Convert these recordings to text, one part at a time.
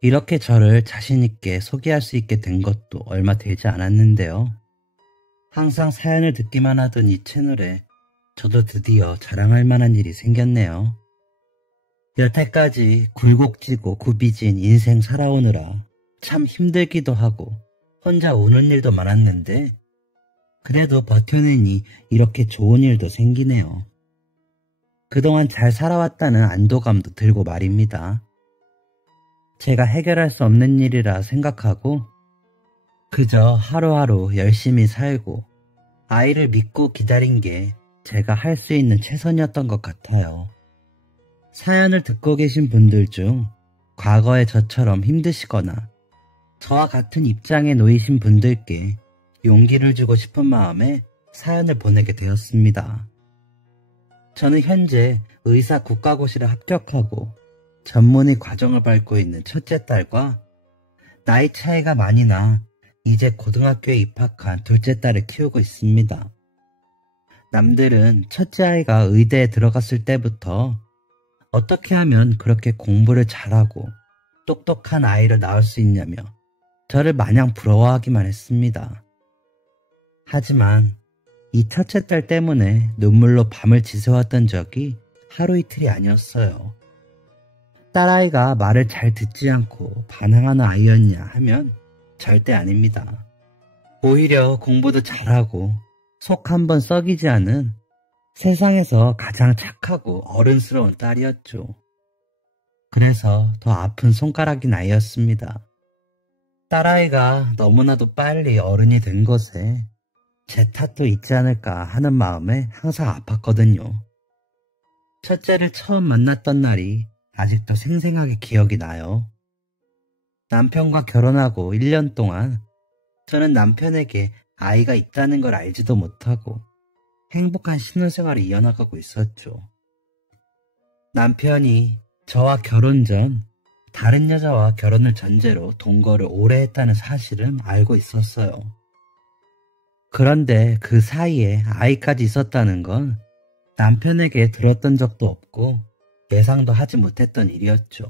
이렇게 저를 자신있게 소개할 수 있게 된 것도 얼마 되지 않았는데요. 항상 사연을 듣기만 하던 이 채널에 저도 드디어 자랑할 만한 일이 생겼네요. 여태까지 굴곡지고 굽이진 인생 살아오느라 참 힘들기도 하고 혼자 우는 일도 많았는데 그래도 버텨내니 이렇게 좋은 일도 생기네요. 그동안 잘 살아왔다는 안도감도 들고 말입니다. 제가 해결할 수 없는 일이라 생각하고 그저 하루하루 열심히 살고 아이를 믿고 기다린 게 제가 할 수 있는 최선이었던 것 같아요. 사연을 듣고 계신 분들 중 과거에 저처럼 힘드시거나 저와 같은 입장에 놓이신 분들께 용기를 주고 싶은 마음에 사연을 보내게 되었습니다. 저는 현재 의사 국가고시를 합격하고 전문의 과정을 밟고 있는 첫째 딸과 나이 차이가 많이 나 이제 고등학교에 입학한 둘째 딸을 키우고 있습니다. 남들은 첫째 아이가 의대에 들어갔을 때부터 어떻게 하면 그렇게 공부를 잘하고 똑똑한 아이를 낳을 수 있냐며 저를 마냥 부러워하기만 했습니다. 하지만 이 첫째 딸 때문에 눈물로 밤을 지새웠던 적이 하루 이틀이 아니었어요. 딸아이가 말을 잘 듣지 않고 반항하는 아이였냐 하면 절대 아닙니다. 오히려 공부도 잘하고 속 한번 썩이지 않은 세상에서 가장 착하고 어른스러운 딸이었죠. 그래서 더 아픈 손가락인 아이였습니다. 딸아이가 너무나도 빨리 어른이 된 것에 제 탓도 있지 않을까 하는 마음에 항상 아팠거든요. 첫째를 처음 만났던 날이 아직도 생생하게 기억이 나요. 남편과 결혼하고 1년 동안 저는 남편에게 아이가 있다는 걸 알지도 못하고 행복한 신혼생활을 이어나가고 있었죠. 남편이 저와 결혼 전 다른 여자와 결혼을 전제로 동거를 오래 했다는 사실은 알고 있었어요. 그런데 그 사이에 아이까지 있었다는 건 남편에게 들었던 적도 없고 예상도 하지 못했던 일이었죠.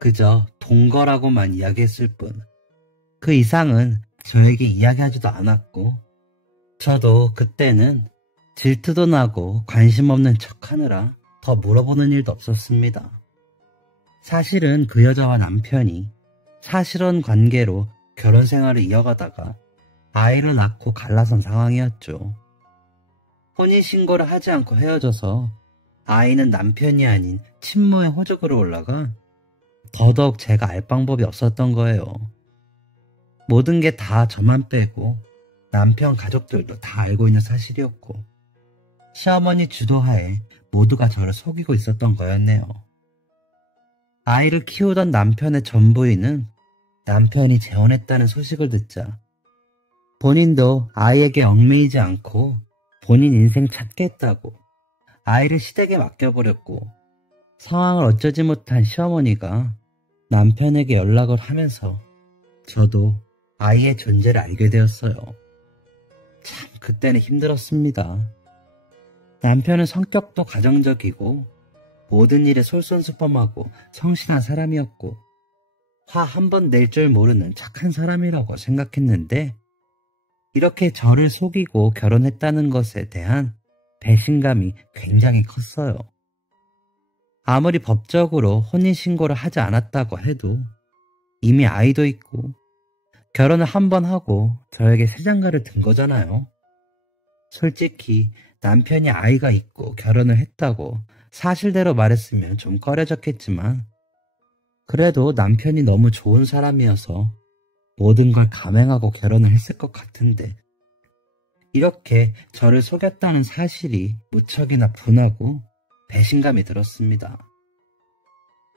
그저 동거라고만 이야기했을 뿐 그 이상은 저에게 이야기하지도 않았고 저도 그때는 질투도 나고 관심 없는 척하느라 더 물어보는 일도 없었습니다. 사실은 그 여자와 남편이 사실혼 관계로 결혼 생활을 이어가다가 아이를 낳고 갈라선 상황이었죠. 혼인신고를 하지 않고 헤어져서 아이는 남편이 아닌 친모의 호적으로 올라가 더더욱 제가 알 방법이 없었던 거예요. 모든 게 다 저만 빼고 남편 가족들도 다 알고 있는 사실이었고 시어머니 주도하에 모두가 저를 속이고 있었던 거였네요. 아이를 키우던 남편의 전부인은 남편이 재혼했다는 소식을 듣자 본인도 아이에게 얽매이지 않고 본인 인생 찾겠다고 아이를 시댁에 맡겨버렸고 상황을 어쩌지 못한 시어머니가 남편에게 연락을 하면서 저도 아이의 존재를 알게 되었어요. 참 그때는 힘들었습니다. 남편은 성격도 가정적이고 모든 일에 솔선수범하고 성실한 사람이었고 화 한 번 낼 줄 모르는 착한 사람이라고 생각했는데 이렇게 저를 속이고 결혼했다는 것에 대한 배신감이 굉장히 컸어요. 아무리 법적으로 혼인신고를 하지 않았다고 해도 이미 아이도 있고 결혼을 한 번 하고 저에게 새 장가를 든 거잖아요. 솔직히 남편이 아이가 있고 결혼을 했다고 사실대로 말했으면 좀 꺼려졌겠지만 그래도 남편이 너무 좋은 사람이어서 모든 걸 감행하고 결혼을 했을 것 같은데 이렇게 저를 속였다는 사실이 무척이나 분하고 배신감이 들었습니다.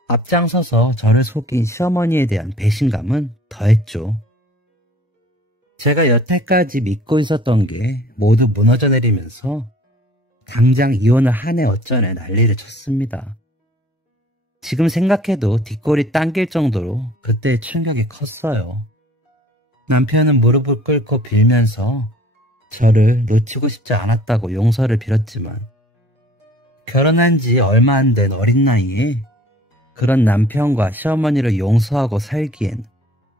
앞장서서 저를 속인 시어머니에 대한 배신감은 더했죠. 제가 여태까지 믿고 있었던 게 모두 무너져 내리면서 당장 이혼을 하네 어쩌네 난리를 쳤습니다. 지금 생각해도 뒷골이 당길 정도로 그때의 충격이 컸어요. 남편은 무릎을 꿇고 빌면서 저를 놓치고 싶지 않았다고 용서를 빌었지만 결혼한 지 얼마 안 된 어린 나이에 그런 남편과 시어머니를 용서하고 살기엔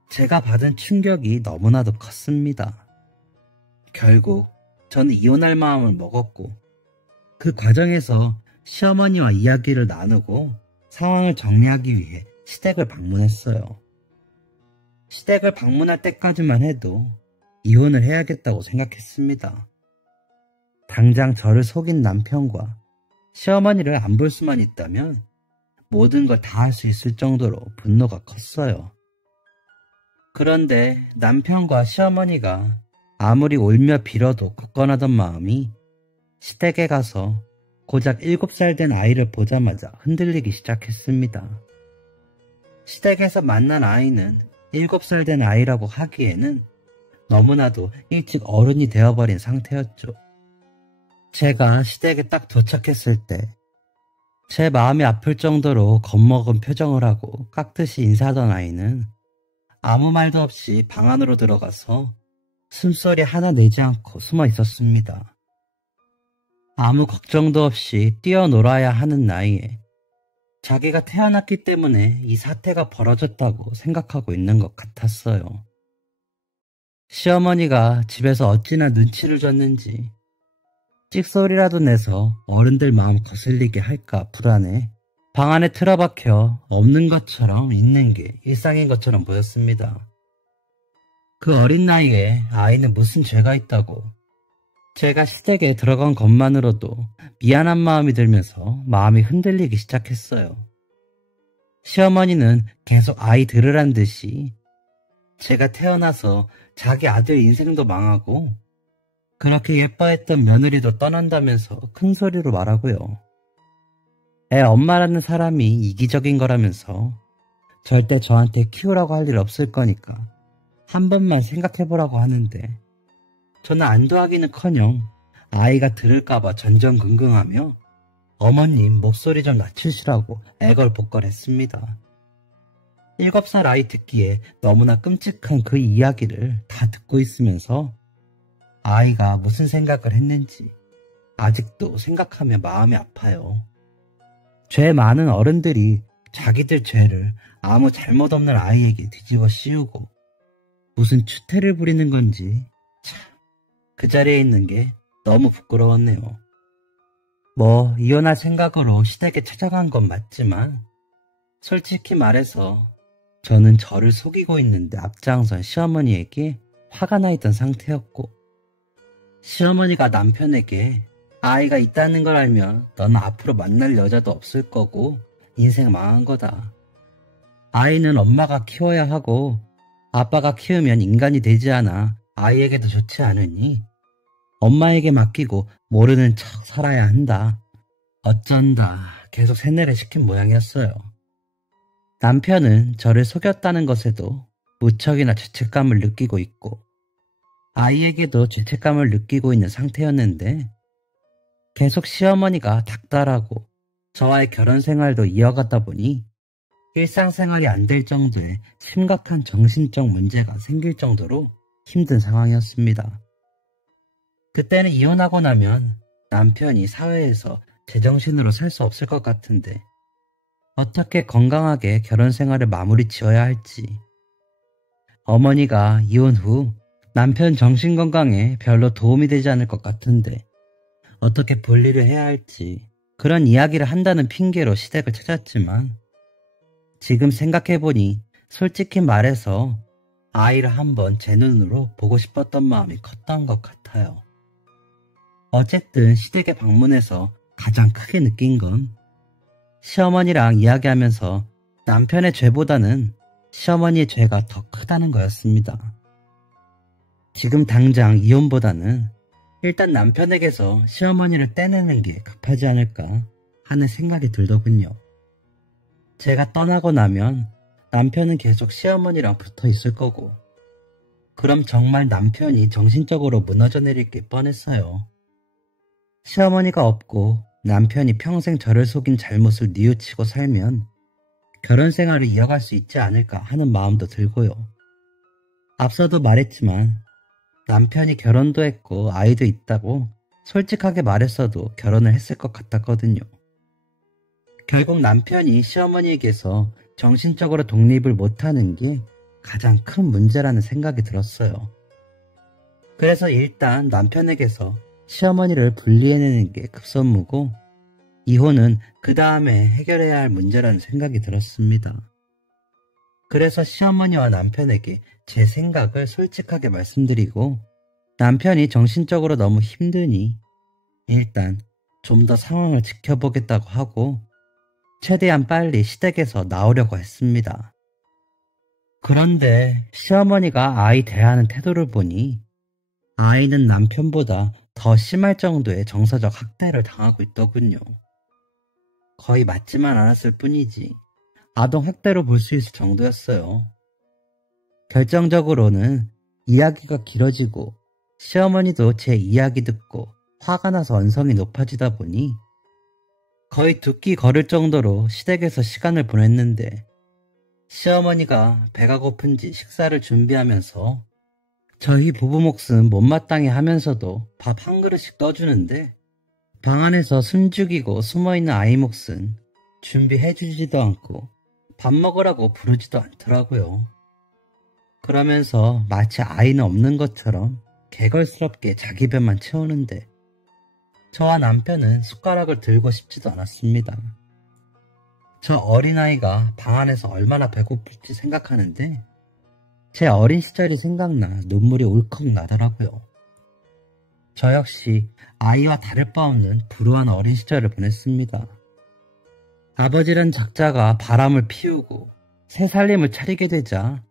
제가 받은 충격이 너무나도 컸습니다. 결국 저는 이혼할 마음을 먹었고 그 과정에서 시어머니와 이야기를 나누고 상황을 정리하기 위해 시댁을 방문했어요. 시댁을 방문할 때까지만 해도 이혼을 해야겠다고 생각했습니다. 당장 저를 속인 남편과 시어머니를 안 볼 수만 있다면 모든 걸 다 할 수 있을 정도로 분노가 컸어요. 그런데 남편과 시어머니가 아무리 울며 빌어도 굳건하던 마음이 시댁에 가서 고작 7살 된 아이를 보자마자 흔들리기 시작했습니다. 시댁에서 만난 아이는 7살 된 아이라고 하기에는 너무나도 일찍 어른이 되어버린 상태였죠. 제가 시댁에 딱 도착했을 때 제 마음이 아플 정도로 겁먹은 표정을 하고 깍듯이 인사하던 아이는 아무 말도 없이 방 안으로 들어가서 숨소리 하나 내지 않고 숨어 있었습니다. 아무 걱정도 없이 뛰어놀아야 하는 나이에 자기가 태어났기 때문에 이 사태가 벌어졌다고 생각하고 있는 것 같았어요. 시어머니가 집에서 어찌나 눈치를 줬는지 찍소리라도 내서 어른들 마음 거슬리게 할까 불안해 방 안에 틀어박혀 없는 것처럼 있는 게 일상인 것처럼 보였습니다. 그 어린 나이에 아이는 무슨 죄가 있다고 제가 시댁에 들어간 것만으로도 미안한 마음이 들면서 마음이 흔들리기 시작했어요. 시어머니는 계속 아이 들으란 듯이 제가 태어나서 자기 아들 인생도 망하고 그렇게 예뻐했던 며느리도 떠난다면서 큰 소리로 말하고요. 애 엄마라는 사람이 이기적인 거라면서 절대 저한테 키우라고 할 일 없을 거니까 한 번만 생각해보라고 하는데 저는 안도하기는커녕 아이가 들을까봐 전전긍긍하며 어머님 목소리 좀 낮추시라고 애걸복걸했습니다. 7살 아이 듣기에 너무나 끔찍한 그 이야기를 다 듣고 있으면서 아이가 무슨 생각을 했는지 아직도 생각하며 마음이 아파요. 죄 많은 어른들이 자기들 죄를 아무 잘못 없는 아이에게 뒤집어 씌우고 무슨 추태를 부리는 건지 참 그 자리에 있는 게 너무 부끄러웠네요. 뭐 이혼할 생각으로 시댁에 찾아간 건 맞지만 솔직히 말해서 저는 저를 속이고 있는데 앞장선 시어머니에게 화가 나 있던 상태였고 시어머니가 남편에게 아이가 있다는 걸 알면 너는 앞으로 만날 여자도 없을 거고 인생 망한 거다. 아이는 엄마가 키워야 하고 아빠가 키우면 인간이 되지 않아 아이에게도 좋지 않으니 엄마에게 맡기고 모르는 척 살아야 한다. 어쩐다 계속 세뇌를 시킨 모양이었어요. 남편은 저를 속였다는 것에도 무척이나 죄책감을 느끼고 있고 아이에게도 죄책감을 느끼고 있는 상태였는데 계속 시어머니가 닥달하고 저와의 결혼 생활도 이어가다 보니 일상생활이 안 될 정도의 심각한 정신적 문제가 생길 정도로 힘든 상황이었습니다. 그때는 이혼하고 나면 남편이 사회에서 제정신으로 살 수 없을 것 같은데 어떻게 건강하게 결혼 생활을 마무리 지어야 할지 어머니가 이혼 후 남편 정신건강에 별로 도움이 되지 않을 것 같은데 어떻게 분리를 해야 할지 그런 이야기를 한다는 핑계로 시댁을 찾았지만 지금 생각해보니 솔직히 말해서 아이를 한번 제 눈으로 보고 싶었던 마음이 컸던 것 같아요. 어쨌든 시댁에 방문해서 가장 크게 느낀 건 시어머니랑 이야기하면서 남편의 죄보다는 시어머니의 죄가 더 크다는 거였습니다. 지금 당장 이혼보다는 일단 남편에게서 시어머니를 떼내는 게 급하지 않을까 하는 생각이 들더군요. 제가 떠나고 나면 남편은 계속 시어머니랑 붙어 있을 거고 그럼 정말 남편이 정신적으로 무너져 내릴 게 뻔했어요. 시어머니가 없고 남편이 평생 저를 속인 잘못을 뉘우치고 살면 결혼 생활을 이어갈 수 있지 않을까 하는 마음도 들고요. 앞서도 말했지만 남편이 결혼도 했고 아이도 있다고 솔직하게 말했어도 결혼을 했을 것 같았거든요. 결국 남편이 시어머니에게서 정신적으로 독립을 못하는 게 가장 큰 문제라는 생각이 들었어요. 그래서 일단 남편에게서 시어머니를 분리해내는 게 급선무고, 이혼은 그 다음에 해결해야 할 문제라는 생각이 들었습니다. 그래서 시어머니와 남편에게 제 생각을 솔직하게 말씀드리고, 남편이 정신적으로 너무 힘드니 일단 좀 더 상황을 지켜보겠다고 하고 최대한 빨리 시댁에서 나오려고 했습니다. 그런데 시어머니가 아이 대하는 태도를 보니 아이는 남편보다 더 심할 정도의 정서적 학대를 당하고 있더군요. 거의 맞지만 않았을 뿐이지 아동 학대로 볼 수 있을 정도였어요. 결정적으로는 이야기가 길어지고 시어머니도 제 이야기 듣고 화가 나서 언성이 높아지다 보니 거의 두 끼 걸을 정도로 시댁에서 시간을 보냈는데, 시어머니가 배가 고픈지 식사를 준비하면서 저희 부부 몫은 못마땅해 하면서도 밥 한 그릇씩 떠주는데, 방 안에서 숨죽이고 숨어있는 아이 몫은 준비해주지도 않고 밥 먹으라고 부르지도 않더라고요. 그러면서 마치 아이는 없는 것처럼 개걸스럽게 자기 배만 채우는데, 저와 남편은 숟가락을 들고 싶지도 않았습니다. 저 어린아이가 방 안에서 얼마나 배고플지 생각하는데 제 어린 시절이 생각나 눈물이 울컥 나더라고요. 저 역시 아이와 다를 바 없는 불우한 어린 시절을 보냈습니다. 아버지란 작자가 바람을 피우고 새 살림을 차리게 되자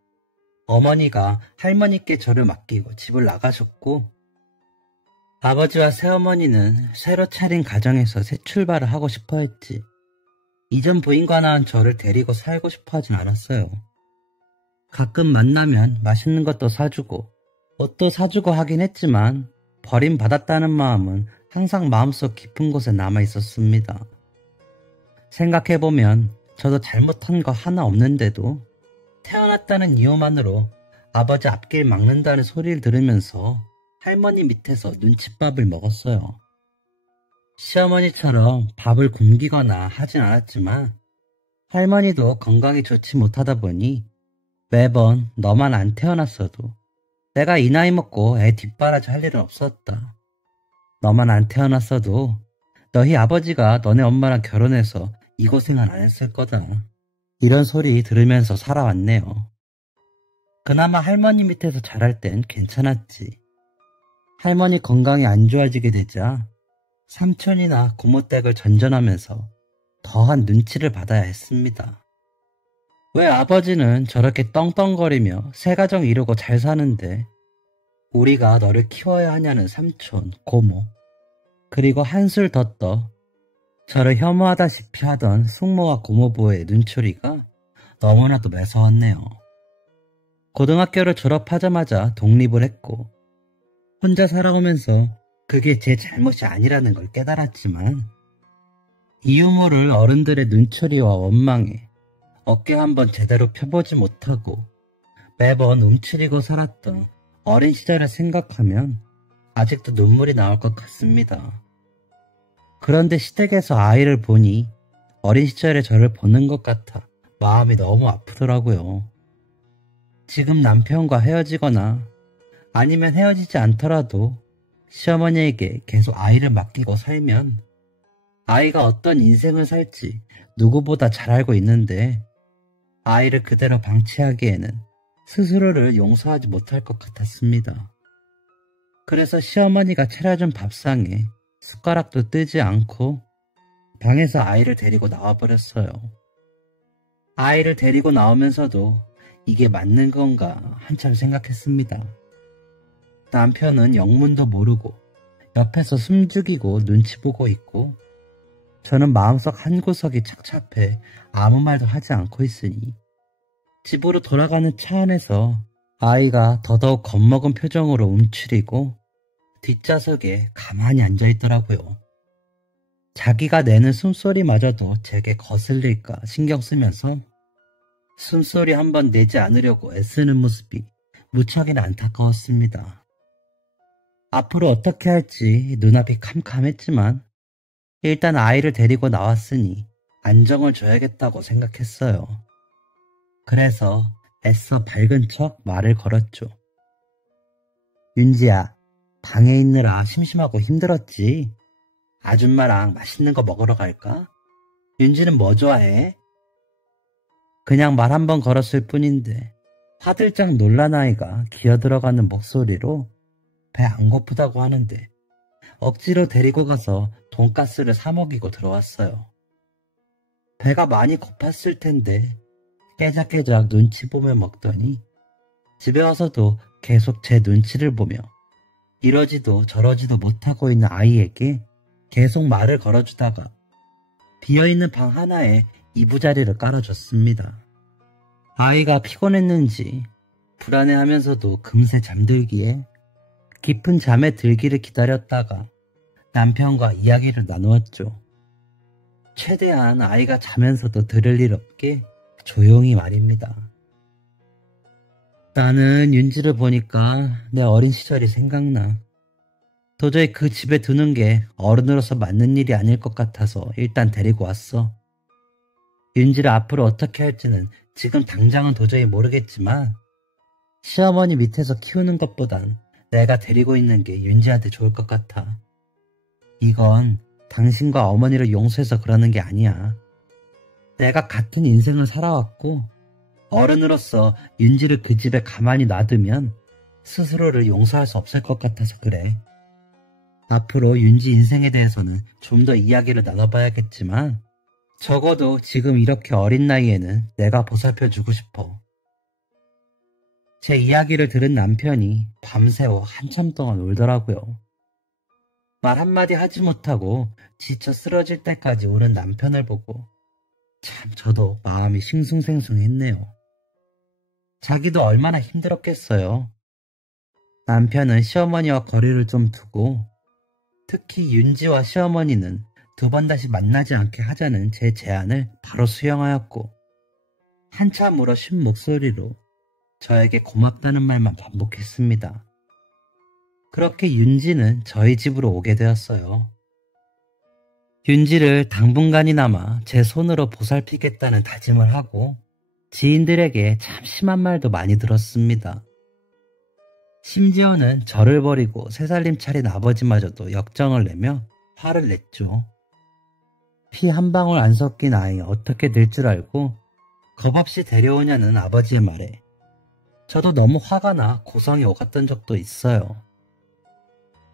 어머니가 할머니께 저를 맡기고 집을 나가셨고, 아버지와 새어머니는 새로 차린 가정에서 새 출발을 하고 싶어 했지, 이전 부인과 낳은 저를 데리고 살고 싶어 하진 않았어요. 가끔 만나면 맛있는 것도 사주고 옷도 사주고 하긴 했지만 버림받았다는 마음은 항상 마음속 깊은 곳에 남아 있었습니다. 생각해보면 저도 잘못한 거 하나 없는데도 태어났다는 이유만으로 아버지 앞길 막는다는 소리를 들으면서 할머니 밑에서 눈칫밥을 먹었어요. 시어머니처럼 밥을 굶기거나 하진 않았지만 할머니도 건강이 좋지 못하다 보니 매번 너만 안 태어났어도 내가 이 나이 먹고 애 뒷바라지 할 일은 없었다. 너만 안 태어났어도 너희 아버지가 너네 엄마랑 결혼해서 이 고생은 안 했을 거다. 이런 소리 들으면서 살아왔네요. 그나마 할머니 밑에서 자랄 땐 괜찮았지. 할머니 건강이 안 좋아지게 되자 삼촌이나 고모 댁을 전전하면서 더한 눈치를 받아야 했습니다. 왜 아버지는 저렇게 떵떵거리며 새 가정 이루고 잘 사는데 우리가 너를 키워야 하냐는 삼촌, 고모, 그리고 한술 더 떠 저를 혐오하다시피 하던 숙모와 고모부의 눈초리가 너무나도 매서웠네요. 고등학교를 졸업하자마자 독립을 했고 혼자 살아오면서 그게 제 잘못이 아니라는 걸 깨달았지만, 이유 모를 어른들의 눈초리와 원망에 어깨 한번 제대로 펴보지 못하고 매번 움츠리고 살았던 어린 시절을 생각하면 아직도 눈물이 나올 것 같습니다. 그런데 시댁에서 아이를 보니 어린 시절의 저를 보는 것 같아 마음이 너무 아프더라고요. 지금 남편과 헤어지거나 아니면 헤어지지 않더라도 시어머니에게 계속 아이를 맡기고 살면 아이가 어떤 인생을 살지 누구보다 잘 알고 있는데, 아이를 그대로 방치하기에는 스스로를 용서하지 못할 것 같았습니다. 그래서 시어머니가 차려준 밥상에 숟가락도 뜨지 않고 방에서 아이를 데리고 나와버렸어요. 아이를 데리고 나오면서도 이게 맞는 건가 한참 생각했습니다. 남편은 영문도 모르고 옆에서 숨죽이고 눈치 보고 있고, 저는 마음속 한구석이 착잡해 아무 말도 하지 않고 있으니 집으로 돌아가는 차 안에서 아이가 더더욱 겁먹은 표정으로 움츠리고 뒷좌석에 가만히 앉아있더라고요. 자기가 내는 숨소리마저도 제게 거슬릴까 신경 쓰면서 숨소리 한번 내지 않으려고 애쓰는 모습이 무척이나 안타까웠습니다. 앞으로 어떻게 할지 눈앞이 캄캄했지만 일단 아이를 데리고 나왔으니 안정을 줘야겠다고 생각했어요. 그래서 애써 밝은 척 말을 걸었죠. 윤지야, 방에 있느라 심심하고 힘들었지? 아줌마랑 맛있는 거 먹으러 갈까? 윤지는 뭐 좋아해? 그냥 말 한 번 걸었을 뿐인데 화들짝 놀란 아이가 기어들어가는 목소리로 배 안 고프다고 하는데 억지로 데리고 가서 돈가스를 사 먹이고 들어왔어요. 배가 많이 고팠을 텐데 깨작깨작 눈치 보며 먹더니 집에 와서도 계속 제 눈치를 보며 이러지도 저러지도 못하고 있는 아이에게 계속 말을 걸어주다가 비어있는 방 하나에 이부자리를 깔아줬습니다. 아이가 피곤했는지 불안해하면서도 금세 잠들기에 깊은 잠에 들기를 기다렸다가 남편과 이야기를 나누었죠. 최대한 아이가 자면서도 들을 일 없게 조용히 말입니다. 나는 윤지를 보니까 내 어린 시절이 생각나. 도저히 그 집에 두는 게 어른으로서 맞는 일이 아닐 것 같아서 일단 데리고 왔어. 윤지를 앞으로 어떻게 할지는 지금 당장은 도저히 모르겠지만 시어머니 밑에서 키우는 것보단 내가 데리고 있는 게 윤지한테 좋을 것 같아. 이건 당신과 어머니를 용서해서 그러는 게 아니야. 내가 같은 인생을 살아왔고 어른으로서 윤지를 그 집에 가만히 놔두면 스스로를 용서할 수 없을 것 같아서 그래. 앞으로 윤지 인생에 대해서는 좀 더 이야기를 나눠봐야겠지만 적어도 지금 이렇게 어린 나이에는 내가 보살펴주고 싶어. 제 이야기를 들은 남편이 밤새워 한참 동안 울더라고요. 말 한마디 하지 못하고 지쳐 쓰러질 때까지 우는 남편을 보고 참 저도 마음이 싱숭생숭했네요. 자기도 얼마나 힘들었겠어요. 남편은 시어머니와 거리를 좀 두고 특히 윤지와 시어머니는 두 번 다시 만나지 않게 하자는 제 제안을 바로 수용하였고 한참 울어 쉰 목소리로 저에게 고맙다는 말만 반복했습니다. 그렇게 윤지는 저희 집으로 오게 되었어요. 윤지를 당분간이나마 제 손으로 보살피겠다는 다짐을 하고 지인들에게 참 심한 말도 많이 들었습니다. 심지어는 저를 버리고 새살림 차린 아버지마저도 역정을 내며 화를 냈죠. 피 한 방울 안 섞인 아이 어떻게 될 줄 알고 겁없이 데려오냐는 아버지의 말에 저도 너무 화가 나 고성이 오갔던 적도 있어요.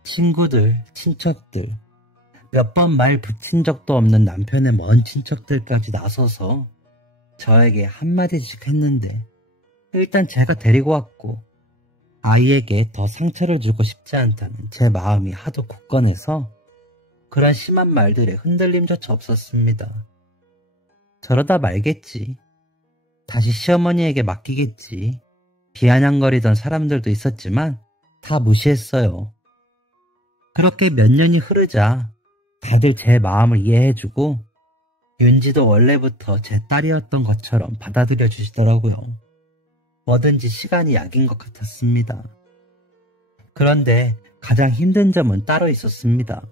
친구들, 친척들, 몇 번 말 붙인 적도 없는 남편의 먼 친척들까지 나서서 저에게 한마디씩 했는데 일단 제가 데리고 왔고 아이에게 더 상처를 주고 싶지 않다는 제 마음이 하도 굳건해서 그런 심한 말들에 흔들림조차 없었습니다. 저러다 말겠지. 다시 시어머니에게 맡기겠지. 비아냥거리던 사람들도 있었지만 다 무시했어요. 그렇게 몇 년이 흐르자 다들 제 마음을 이해해주고 윤지도 원래부터 제 딸이었던 것처럼 받아들여 주시더라고요. 뭐든지 시간이 약인 것 같았습니다. 그런데 가장 힘든 점은 따로 있었습니다.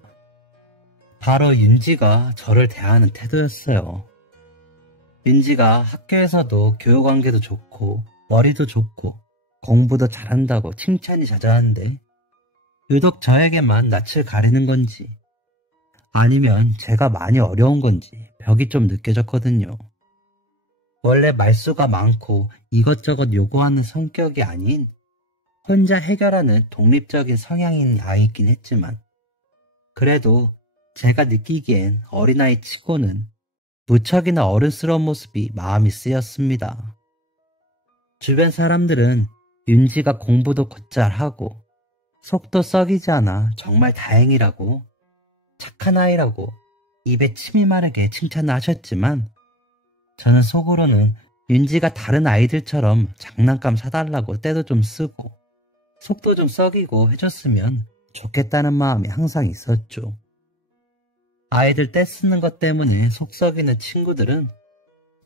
바로 윤지가 저를 대하는 태도였어요. 윤지가 학교에서도 교육관계도 좋고 머리도 좋고 공부도 잘한다고 칭찬이 자자한데 유독 저에게만 낯을 가리는 건지 아니면 제가 많이 어려운 건지 벽이 좀 느껴졌거든요. 원래 말수가 많고 이것저것 요구하는 성격이 아닌 혼자 해결하는 독립적인 성향인 아이이긴 했지만 그래도 제가 느끼기엔 어린아이 치고는 무척이나 어른스러운 모습이 마음이 쓰였습니다. 주변 사람들은 윤지가 공부도 곧잘 하고 속도 썩이지 않아 정말 다행이라고 착한 아이라고 입에 침이 마르게 칭찬을 하셨지만 저는 속으로는 윤지가 다른 아이들처럼 장난감 사달라고 때도 좀 쓰고 속도 좀 썩이고 해줬으면 좋겠다는 마음이 항상 있었죠. 아이들 떼 쓰는 것 때문에 속 썩이는 친구들은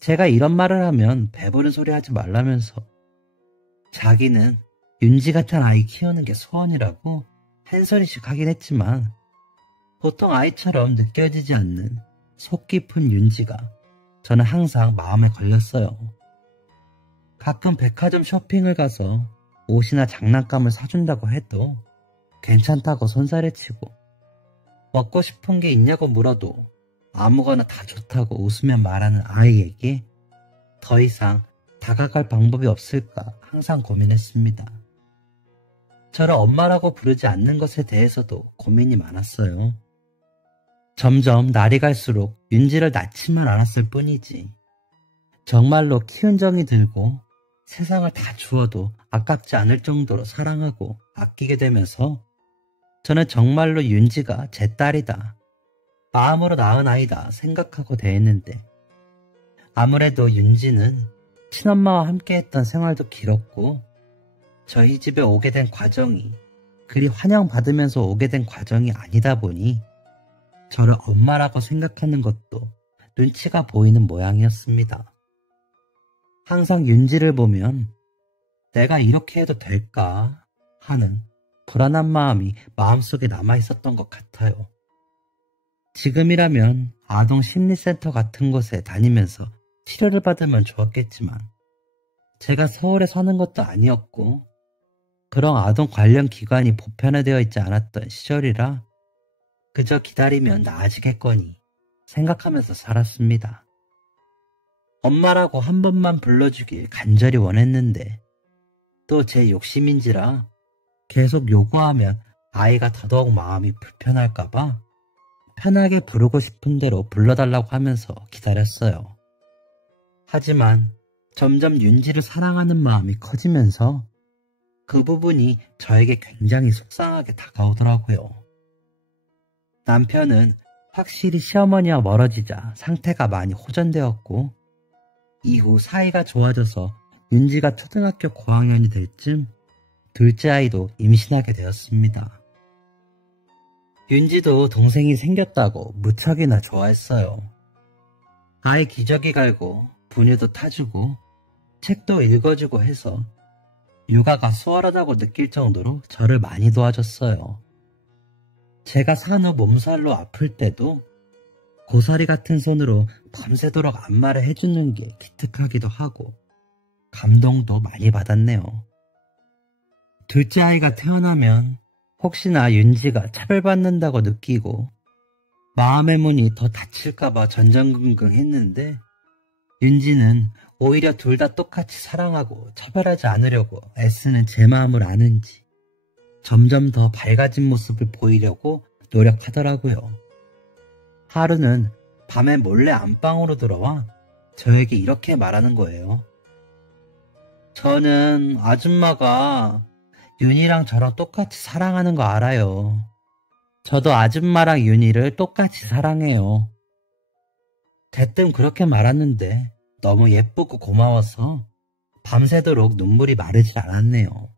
제가 이런 말을 하면 배부른 소리 하지 말라면서 자기는 윤지 같은 아이 키우는 게 소원이라고 한 소리씩 하긴 했지만 보통 아이처럼 느껴지지 않는 속 깊은 윤지가 저는 항상 마음에 걸렸어요. 가끔 백화점 쇼핑을 가서 옷이나 장난감을 사준다고 해도 괜찮다고 손살에 치고, 먹고 싶은 게 있냐고 물어도 아무거나 다 좋다고 웃으며 말하는 아이에게 더 이상 다가갈 방법이 없을까 항상 고민했습니다. 저를 엄마라고 부르지 않는 것에 대해서도 고민이 많았어요. 점점 날이 갈수록 윤지를 낳지만 않았을 뿐이지 정말로 키운 정이 들고 세상을 다 주어도 아깝지 않을 정도로 사랑하고 아끼게 되면서 저는 정말로 윤지가 제 딸이다, 마음으로 낳은 아이다 생각하고 대했는데, 아무래도 윤지는 친엄마와 함께했던 생활도 길었고 저희 집에 오게 된 과정이 그리 환영받으면서 오게 된 과정이 아니다 보니 저를 엄마라고 생각하는 것도 눈치가 보이는 모양이었습니다. 항상 윤지를 보면 내가 이렇게 해도 될까 하는 불안한 마음이 마음속에 남아있었던 것 같아요. 지금이라면 아동 심리센터 같은 곳에 다니면서 치료를 받으면 좋았겠지만 제가 서울에 사는 것도 아니었고 그런 아동 관련 기관이 보편화되어 있지 않았던 시절이라 그저 기다리면 나아지겠거니 생각하면서 살았습니다. 엄마라고 한 번만 불러주길 간절히 원했는데 또 제 욕심인지라 계속 요구하면 아이가 더더욱 마음이 불편할까봐 편하게 부르고 싶은 대로 불러달라고 하면서 기다렸어요. 하지만 점점 윤지를 사랑하는 마음이 커지면서 그 부분이 저에게 굉장히 속상하게 다가오더라고요. 남편은 확실히 시어머니와 멀어지자 상태가 많이 호전되었고 이후 사이가 좋아져서 윤지가 초등학교 고학년이 될 쯤 둘째 아이도 임신하게 되었습니다. 윤지도 동생이 생겼다고 무척이나 좋아했어요. 아이 기저귀 갈고 분유도 타주고 책도 읽어주고 해서 육아가 수월하다고 느낄 정도로 저를 많이 도와줬어요. 제가 산후 몸살로 아플 때도 고사리 같은 손으로 밤새도록 안마를 해주는 게 기특하기도 하고 감동도 많이 받았네요. 둘째 아이가 태어나면 혹시나 윤지가 차별받는다고 느끼고 마음의 문이 더 닫힐까봐 전전긍긍 했는데 윤지는 오히려 둘 다 똑같이 사랑하고 차별하지 않으려고 애쓰는 제 마음을 아는지 점점 더 밝아진 모습을 보이려고 노력하더라고요. 하루는 밤에 몰래 안방으로 들어와 저에게 이렇게 말하는 거예요. 저는 아줌마가 윤이랑 저랑 똑같이 사랑하는 거 알아요. 저도 아줌마랑 윤이를 똑같이 사랑해요. 대뜸 그렇게 말았는데 너무 예쁘고 고마워서 밤새도록 눈물이 마르지 않았네요.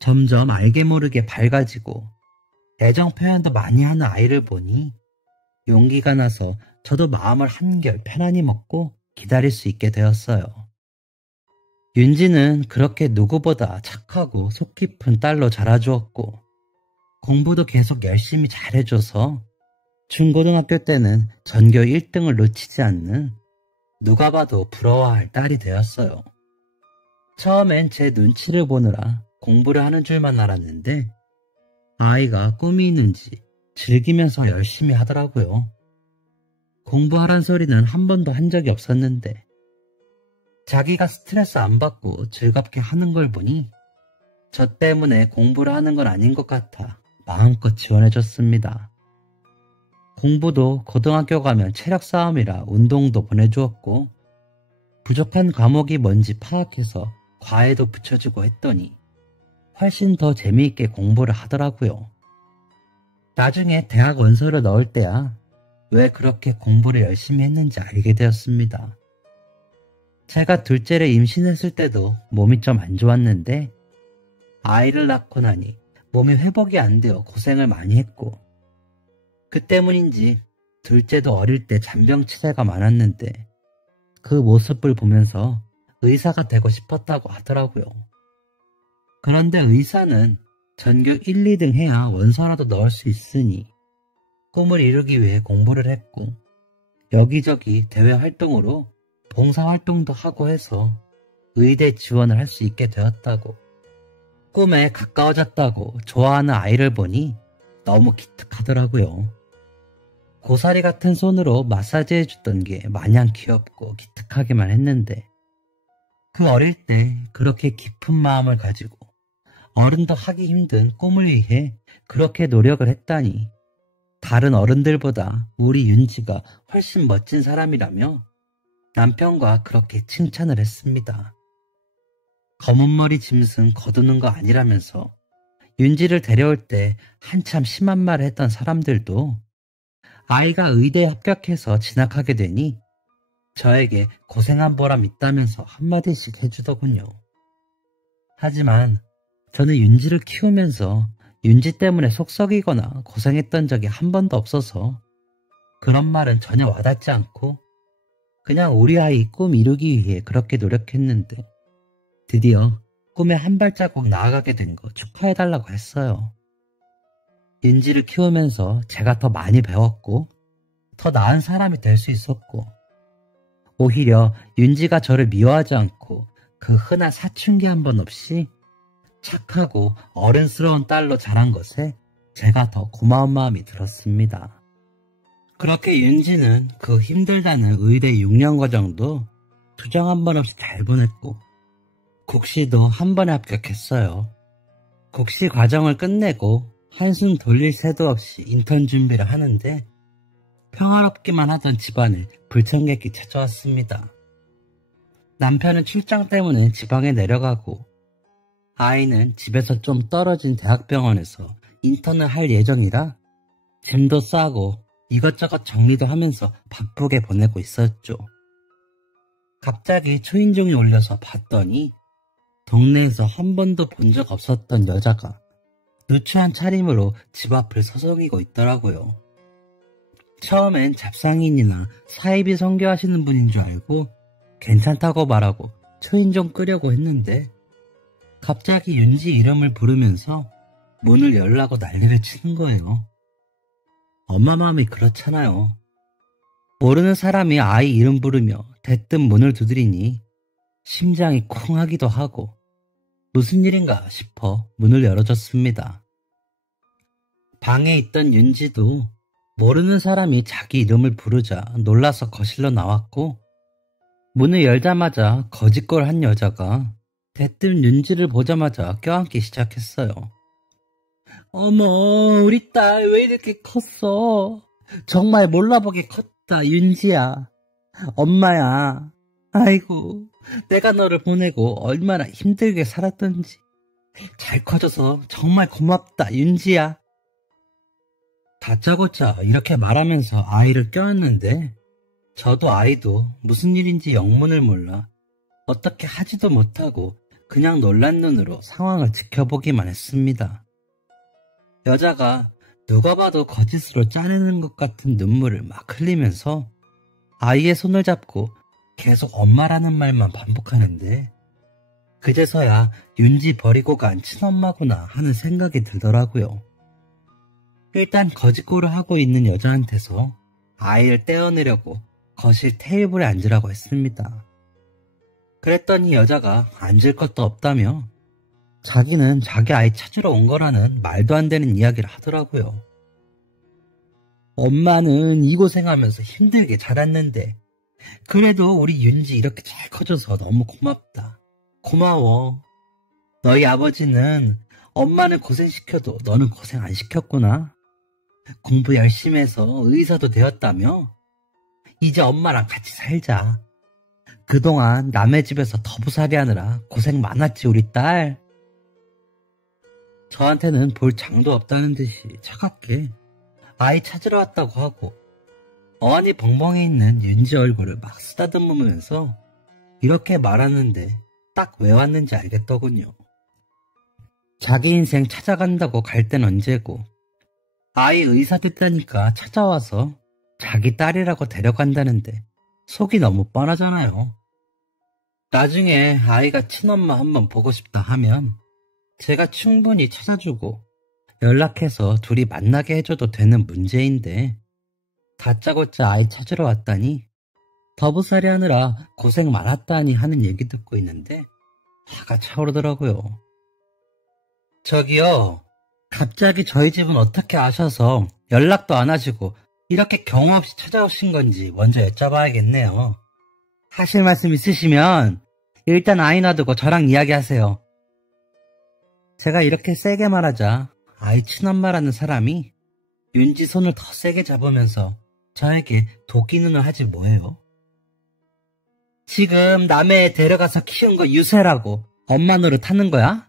점점 알게 모르게 밝아지고 애정 표현도 많이 하는 아이를 보니 용기가 나서 저도 마음을 한결 편안히 먹고 기다릴 수 있게 되었어요. 윤지는 그렇게 누구보다 착하고 속 깊은 딸로 자라주었고 공부도 계속 열심히 잘해줘서 중고등학교 때는 전교 1등을 놓치지 않는 누가 봐도 부러워할 딸이 되었어요. 처음엔 제 눈치를 보느라 공부를 하는 줄만 알았는데 아이가 꿈이 있는지 즐기면서 열심히 하더라고요. 공부하란 소리는 한 번도 한 적이 없었는데 자기가 스트레스 안 받고 즐겁게 하는 걸 보니 저 때문에 공부를 하는 건 아닌 것 같아 마음껏 지원해줬습니다. 공부도 고등학교 가면 체력 싸움이라 운동도 보내주었고 부족한 과목이 뭔지 파악해서 과외도 붙여주고 했더니 훨씬 더 재미있게 공부를 하더라고요. 나중에 대학 원서를 넣을 때야 왜 그렇게 공부를 열심히 했는지 알게 되었습니다. 제가 둘째를 임신했을 때도 몸이 좀 안 좋았는데 아이를 낳고 나니 몸이 회복이 안 되어 고생을 많이 했고 그 때문인지 둘째도 어릴 때 잔병치레가 많았는데 그 모습을 보면서 의사가 되고 싶었다고 하더라고요. 그런데 의사는 전교 1, 2등 해야 원서라도 넣을 수 있으니 꿈을 이루기 위해 공부를 했고 여기저기 대외 활동으로 봉사활동도 하고 해서 의대 지원을 할 수 있게 되었다고. 꿈에 가까워졌다고 좋아하는 아이를 보니 너무 기특하더라고요. 고사리 같은 손으로 마사지 해줬던 게 마냥 귀엽고 기특하기만 했는데 그 어릴 때 그렇게 깊은 마음을 가지고 어른도 하기 힘든 꿈을 위해 그렇게 노력을 했다니 다른 어른들보다 우리 윤지가 훨씬 멋진 사람이라며 남편과 그렇게 칭찬을 했습니다. 검은 머리 짐승 거두는 거 아니라면서 윤지를 데려올 때 한참 심한 말을 했던 사람들도 아이가 의대에 합격해서 진학하게 되니 저에게 고생한 보람 있다면서 한마디씩 해주더군요. 하지만 저는 윤지를 키우면서 윤지 때문에 속 썩이거나 고생했던 적이 한 번도 없어서 그런 말은 전혀 와닿지 않고 그냥 우리 아이 꿈 이루기 위해 그렇게 노력했는데 드디어 꿈에 한 발자국 나아가게 된 거 축하해달라고 했어요. 윤지를 키우면서 제가 더 많이 배웠고 더 나은 사람이 될 수 있었고 오히려 윤지가 저를 미워하지 않고 그 흔한 사춘기 한 번 없이 착하고 어른스러운 딸로 자란 것에 제가 더 고마운 마음이 들었습니다. 그렇게 윤지는 그 힘들다는 의대 6년 과정도 투정 한 번 없이 잘 보냈고 국시도 한 번에 합격했어요. 국시 과정을 끝내고 한숨 돌릴 새도 없이 인턴 준비를 하는데 평화롭기만 하던 집안에 불청객이 찾아왔습니다. 남편은 출장 때문에 지방에 내려가고 아이는 집에서 좀 떨어진 대학병원에서 인턴을 할 예정이라 짐도 싸고 이것저것 정리도 하면서 바쁘게 보내고 있었죠. 갑자기 초인종이 울려서 봤더니 동네에서 한 번도 본 적 없었던 여자가 누추한 차림으로 집 앞을 서성이고 있더라고요. 처음엔 잡상인이나 사이비 선교하시는 분인 줄 알고 괜찮다고 말하고 초인종 끄려고 했는데 갑자기 윤지 이름을 부르면서 문을 열라고 난리를 치는 거예요. 엄마 마음이 그렇잖아요. 모르는 사람이 아이 이름 부르며 대뜸 문을 두드리니 심장이 쿵 하기도 하고 무슨 일인가 싶어 문을 열어줬습니다. 방에 있던 윤지도 모르는 사람이 자기 이름을 부르자 놀라서 거실로 나왔고 문을 열자마자 거짓골 한 여자가 대뜸 윤지를 보자마자 껴안기 시작했어요. 어머, 우리 딸 왜 이렇게 컸어? 정말 몰라보게 컸다, 윤지야. 엄마야. 아이고, 내가 너를 보내고 얼마나 힘들게 살았던지. 잘 커져서 정말 고맙다, 윤지야. 다짜고짜 이렇게 말하면서 아이를 껴안는데 저도 아이도 무슨 일인지 영문을 몰라 어떻게 하지도 못하고 그냥 놀란 눈으로 상황을 지켜보기만 했습니다. 여자가 누가 봐도 거짓으로 짜내는 것 같은 눈물을 막 흘리면서 아이의 손을 잡고 계속 엄마라는 말만 반복하는데 그제서야 윤지 버리고 간 친엄마구나 하는 생각이 들더라고요. 일단 거짓골을 하고 있는 여자한테서 아이를 떼어내려고 거실 테이블에 앉으라고 했습니다. 그랬더니 여자가 앉을 것도 없다며 자기는 자기 아이 찾으러 온 거라는 말도 안 되는 이야기를 하더라고요. 엄마는 이 고생하면서 힘들게 자랐는데 그래도 우리 윤지 이렇게 잘 커져서 너무 고맙다. 고마워. 너희 아버지는 엄마는 고생시켜도 너는 고생 안 시켰구나. 공부 열심히 해서 의사도 되었다며? 이제 엄마랑 같이 살자. 그동안 남의 집에서 더부살이 하느라 고생 많았지 우리 딸. 저한테는 볼 장도 없다는 듯이 차갑게 아이 찾으러 왔다고 하고 어안이 벙벙해 있는 윤지 얼굴을 막 쓰다듬으면서 이렇게 말하는데 딱 왜 왔는지 알겠더군요. 자기 인생 찾아간다고 갈 땐 언제고 아이 의사 됐다니까 찾아와서 자기 딸이라고 데려간다는데 속이 너무 뻔하잖아요. 나중에 아이가 친엄마 한번 보고 싶다 하면 제가 충분히 찾아주고 연락해서 둘이 만나게 해줘도 되는 문제인데 다짜고짜 아이 찾으러 왔다니 더부살이 하느라 고생 많았다니 하는 얘기 듣고 있는데 화가 차오르더라고요. 저기요, 갑자기 저희 집은 어떻게 아셔서 연락도 안 하시고 이렇게 경우 없이 찾아오신 건지 먼저 여쭤봐야겠네요. 하실 말씀 있으시면 일단 아이 놔두고 저랑 이야기하세요. 제가 이렇게 세게 말하자 아이 친엄마라는 사람이 윤지 손을 더 세게 잡으면서 저에게 도끼 눈을 하지 뭐예요. 지금 남의 애 데려가서 키운 거 유세라고 엄마 노릇 하는 거야?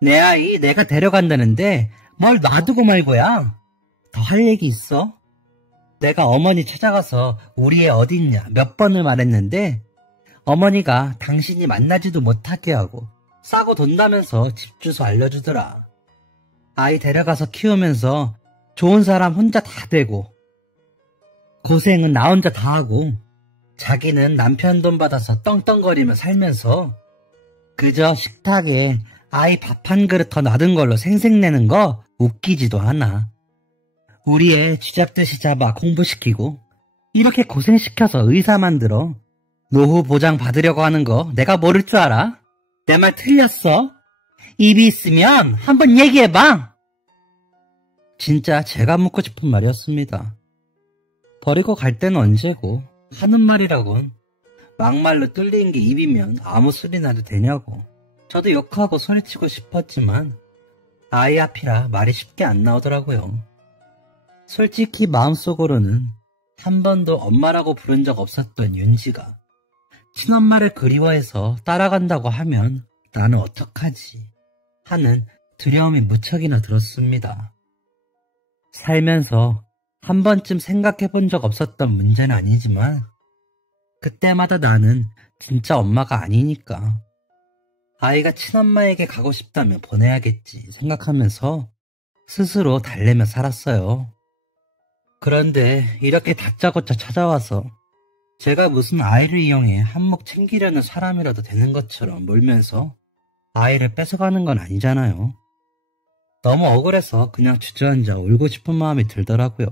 내 아이 내가 데려간다는데 뭘 놔두고 말고야. 더 할 얘기 있어? 내가 어머니 찾아가서 우리 애 어디 있냐 몇 번을 말했는데 어머니가 당신이 만나지도 못하게 하고 싸고 돈다면서 집 주소 알려주더라. 아이 데려가서 키우면서 좋은 사람 혼자 다 되고 고생은 나 혼자 다 하고 자기는 남편 돈 받아서 떵떵거리며 살면서 그저 식탁에 아이 밥 한 그릇 더 놔둔 걸로 생색내는 거 웃기지도 않아. 우리 애 쥐잡듯이 잡아 공부시키고 이렇게 고생시켜서 의사 만들어 노후 보장 받으려고 하는 거 내가 모를 줄 알아? 내 말 틀렸어? 입이 있으면 한번 얘기해봐. 진짜 제가 묻고 싶은 말이었습니다. 버리고 갈 때는 언제고 하는 말이라곤 막말로 뚫린 게 입이면 아무 소리 나도 되냐고. 저도 욕하고 소리치고 싶었지만 아이 앞이라 말이 쉽게 안 나오더라고요. 솔직히 마음속으로는 한 번도 엄마라고 부른 적 없었던 윤지가 친엄마를 그리워해서 따라간다고 하면 나는 어떡하지 하는 두려움이 무척이나 들었습니다. 살면서 한 번쯤 생각해 본 적 없었던 문제는 아니지만 그때마다 나는 진짜 엄마가 아니니까 아이가 친엄마에게 가고 싶다면 보내야겠지 생각하면서 스스로 달래며 살았어요. 그런데 이렇게 다짜고짜 찾아와서 제가 무슨 아이를 이용해 한몫 챙기려는 사람이라도 되는 것처럼 몰면서 아이를 뺏어가는 건 아니잖아요. 너무 억울해서 그냥 주저앉아 울고 싶은 마음이 들더라고요.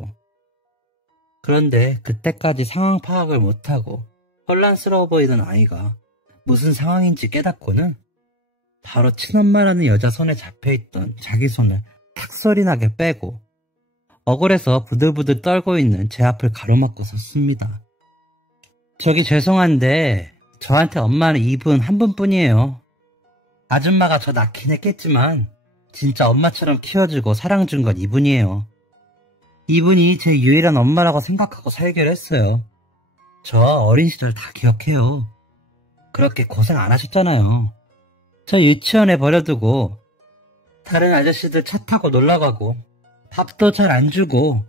그런데 그때까지 상황 파악을 못하고 혼란스러워 보이던 아이가 무슨 상황인지 깨닫고는 바로 친엄마라는 여자 손에 잡혀있던 자기 손을 탁 소리 나게 빼고 억울해서 부들부들 떨고 있는 제 앞을 가로막고 섰습니다. 저기 죄송한데 저한테 엄마는 이분 한 분뿐이에요. 아줌마가 저 낳긴 했겠지만 진짜 엄마처럼 키워주고 사랑 준 건 이분이에요. 이분이 제 유일한 엄마라고 생각하고 살기로 했어요. 저 어린 시절 다 기억해요. 그렇게 고생 안 하셨잖아요. 저 유치원에 버려두고 다른 아저씨들 차 타고 놀러가고 밥도 잘 안 주고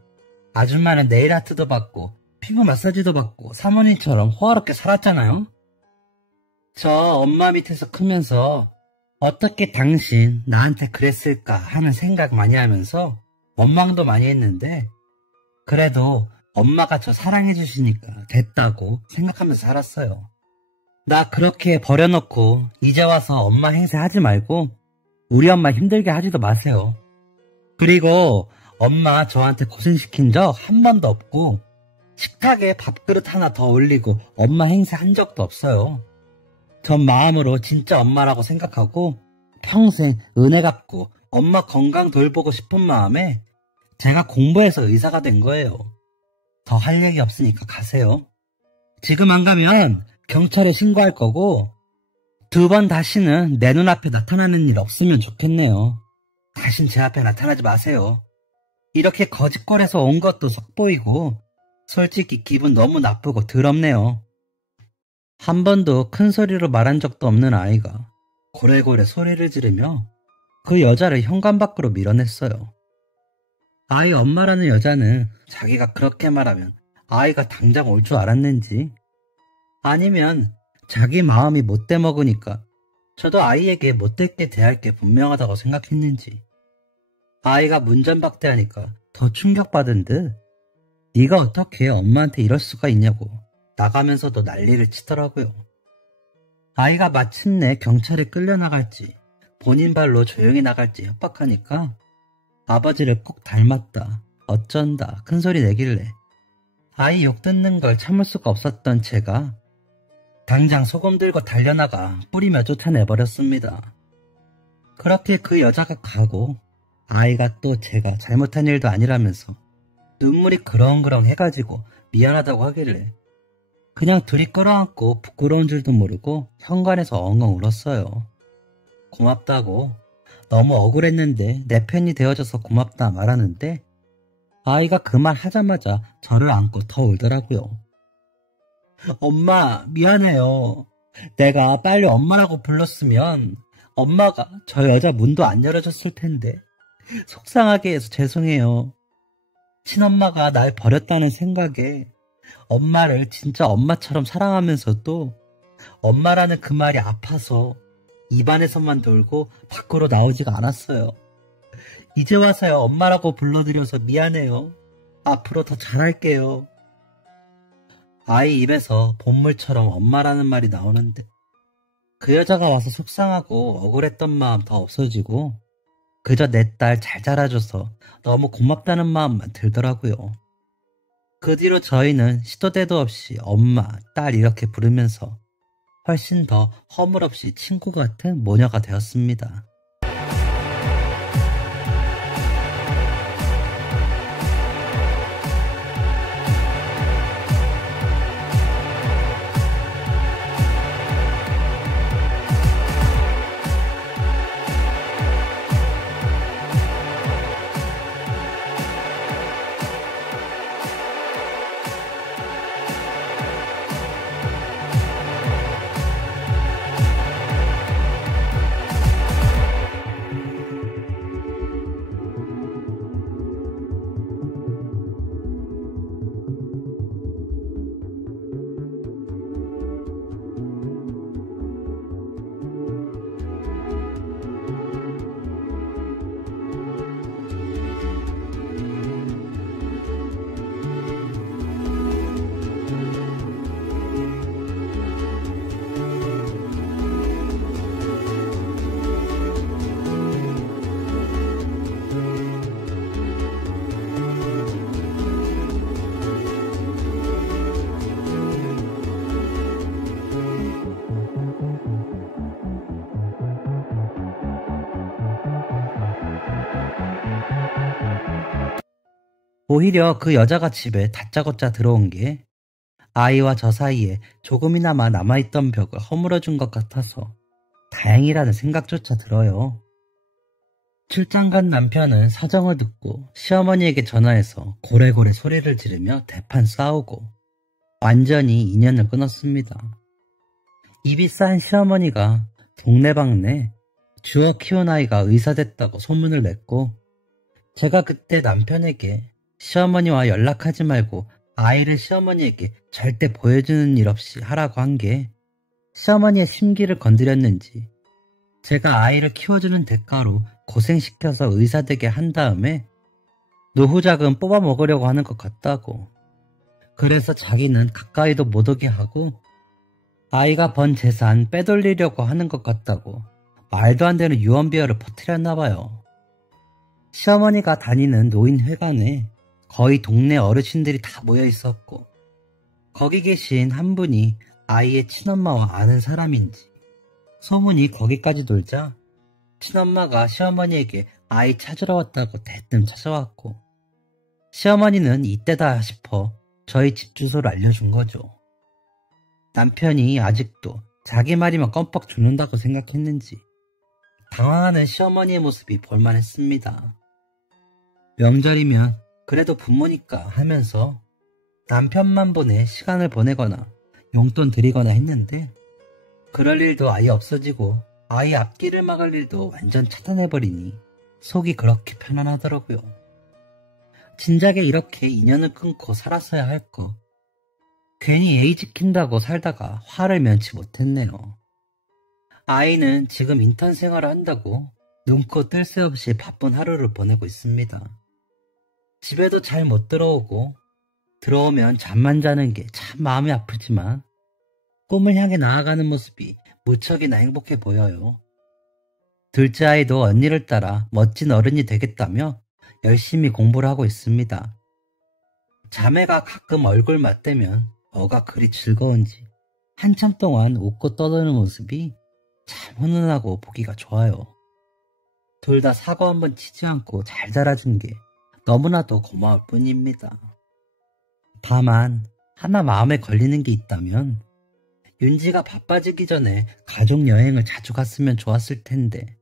아줌마는 네일 아트도 받고 피부 마사지도 받고 사모님처럼 호화롭게 살았잖아요. 저 엄마 밑에서 크면서 어떻게 당신 나한테 그랬을까 하는 생각 많이 하면서 원망도 많이 했는데 그래도 엄마가 저 사랑해 주시니까 됐다고 생각하면서 살았어요. 나 그렇게 버려놓고 이제 와서 엄마 행세하지 말고 우리 엄마 힘들게 하지도 마세요. 그리고 엄마 저한테 고생시킨 적 한 번도 없고 식탁에 밥그릇 하나 더 올리고 엄마 행세한 적도 없어요. 전 마음으로 진짜 엄마라고 생각하고 평생 은혜 갚고 엄마 건강 돌보고 싶은 마음에 제가 공부해서 의사가 된 거예요. 더 할 얘기 없으니까 가세요. 지금 안 가면 경찰에 신고할 거고 2번 다시는 내 눈앞에 나타나는 일 없으면 좋겠네요. 다신 제 앞에 나타나지 마세요. 이렇게 거짓골에서 온 것도 속보이고 솔직히 기분 너무 나쁘고 더럽네요. 한 번도 큰 소리로 말한 적도 없는 아이가 고래고래 소리를 지르며 그 여자를 현관 밖으로 밀어냈어요. 아이 엄마라는 여자는 자기가 그렇게 말하면 아이가 당장 올 줄 알았는지 아니면 자기 마음이 못돼 먹으니까 저도 아이에게 못되게 대할 게 분명하다고 생각했는지 아이가 문전박대하니까 더 충격받은 듯 네가 어떻게 엄마한테 이럴 수가 있냐고 나가면서도 난리를 치더라고요. 아이가 마침내 경찰에 끌려나갈지 본인 발로 조용히 나갈지 협박하니까 아버지를 꼭 닮았다 어쩐다 큰소리 내길래 아이 욕 듣는 걸 참을 수가 없었던 제가 당장 소금 들고 달려나가 뿌리며 쫓아내버렸습니다. 그렇게 그 여자가 가고 아이가 또 제가 잘못한 일도 아니라면서 눈물이 그렁그렁 해가지고 미안하다고 하길래 그냥 둘이 끌어안고 부끄러운 줄도 모르고 현관에서 엉엉 울었어요. 고맙다고. 너무 억울했는데 내 편이 되어줘서 고맙다 말하는데 아이가 그 말 하자마자 저를 안고 더 울더라고요. 엄마 미안해요. 내가 빨리 엄마라고 불렀으면 엄마가 저 여자 문도 안 열어줬을 텐데 속상하게 해서 죄송해요. 친엄마가 날 버렸다는 생각에 엄마를 진짜 엄마처럼 사랑하면서도 엄마라는 그 말이 아파서 입안에서만 돌고 밖으로 나오지가 않았어요. 이제 와서야 엄마라고 불러드려서 미안해요. 앞으로 더 잘할게요. 아이 입에서 본물처럼 엄마라는 말이 나오는데 그 여자가 와서 속상하고 억울했던 마음 더 없어지고 그저 내 딸 잘 자라줘서 너무 고맙다는 마음만 들더라고요. 그 뒤로 저희는 시도 때도 없이 엄마, 딸 이렇게 부르면서 훨씬 더 허물없이 친구 같은 모녀가 되었습니다. 오히려 그 여자가 집에 다짜고짜 들어온 게 아이와 저 사이에 조금이나마 남아있던 벽을 허물어준 것 같아서 다행이라는 생각조차 들어요. 출장 간 남편은 사정을 듣고 시어머니에게 전화해서 고래고래 소리를 지르며 대판 싸우고 완전히 인연을 끊었습니다. 입이 싼 시어머니가 동네방네 주워 키운 아이가 의사 됐다고 소문을 냈고 제가 그때 남편에게 시어머니와 연락하지 말고 아이를 시어머니에게 절대 보여주는 일 없이 하라고 한 게 시어머니의 심기를 건드렸는지 제가 아이를 키워주는 대가로 고생시켜서 의사 되게 한 다음에 노후자금 뽑아 먹으려고 하는 것 같다고. 그래서 자기는 가까이도 못 오게 하고 아이가 번 재산 빼돌리려고 하는 것 같다고 말도 안 되는 유언비어를 퍼뜨렸나 봐요. 시어머니가 다니는 노인회관에 거의 동네 어르신들이 다 모여 있었고 거기 계신 한 분이 아이의 친엄마와 아는 사람인지 소문이 거기까지 돌자 친엄마가 시어머니에게 아이 찾으러 왔다고 대뜸 찾아왔고 시어머니는 이때다 싶어 저희 집 주소를 알려준 거죠. 남편이 아직도 자기 말이면 껌뻑 죽는다고 생각했는지 당황하는 시어머니의 모습이 볼만했습니다. 명절이면 그래도 부모니까 하면서 남편만 보내 시간을 보내거나 용돈 드리거나 했는데 그럴 일도 아예 없어지고 아이 앞길을 막을 일도 완전 차단해버리니 속이 그렇게 편안하더라고요. 진작에 이렇게 인연을 끊고 살았어야 할 거 괜히 예의 지킨다고 살다가 화를 면치 못했네요. 아이는 지금 인턴 생활을 한다고 눈코 뜰 새 없이 바쁜 하루를 보내고 있습니다. 집에도 잘 못 들어오고 들어오면 잠만 자는 게 참 마음이 아프지만 꿈을 향해 나아가는 모습이 무척이나 행복해 보여요. 둘째 아이도 언니를 따라 멋진 어른이 되겠다며 열심히 공부를 하고 있습니다. 자매가 가끔 얼굴 맞대면 뭐가 그리 즐거운지 한참 동안 웃고 떠드는 모습이 참 훈훈하고 보기가 좋아요. 둘 다 사고 한번 치지 않고 잘 자라준 게 너무나도 고마울 뿐입니다. 다만 하나 마음에 걸리는 게 있다면 윤지가 바빠지기 전에 가족 여행을 자주 갔으면 좋았을 텐데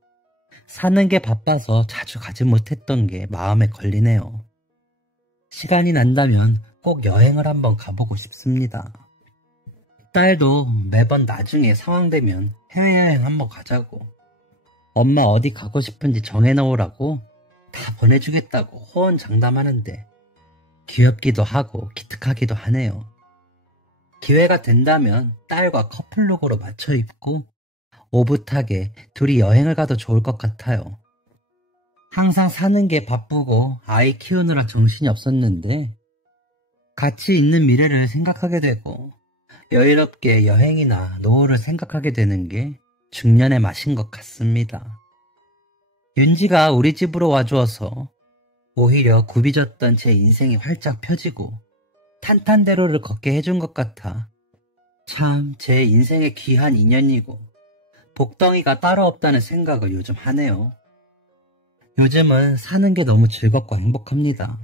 사는 게 바빠서 자주 가지 못했던 게 마음에 걸리네요. 시간이 난다면 꼭 여행을 한번 가보고 싶습니다. 딸도 매번 나중에 상황 되면 해외여행 한번 가자고, 엄마 어디 가고 싶은지 정해놓으라고 다 보내주겠다고 호언장담하는데 귀엽기도 하고 기특하기도 하네요. 기회가 된다면 딸과 커플룩으로 맞춰 입고 오붓하게 둘이 여행을 가도 좋을 것 같아요. 항상 사는 게 바쁘고 아이 키우느라 정신이 없었는데 같이 있는 미래를 생각하게 되고 여유롭게 여행이나 노후를 생각하게 되는 게 중년의 맛인 것 같습니다. 윤지가 우리 집으로 와주어서 오히려 굽이졌던 제 인생이 활짝 펴지고 탄탄대로를 걷게 해준 것 같아 참 제 인생의 귀한 인연이고 복덩이가 따로 없다는 생각을 요즘 하네요. 요즘은 사는 게 너무 즐겁고 행복합니다.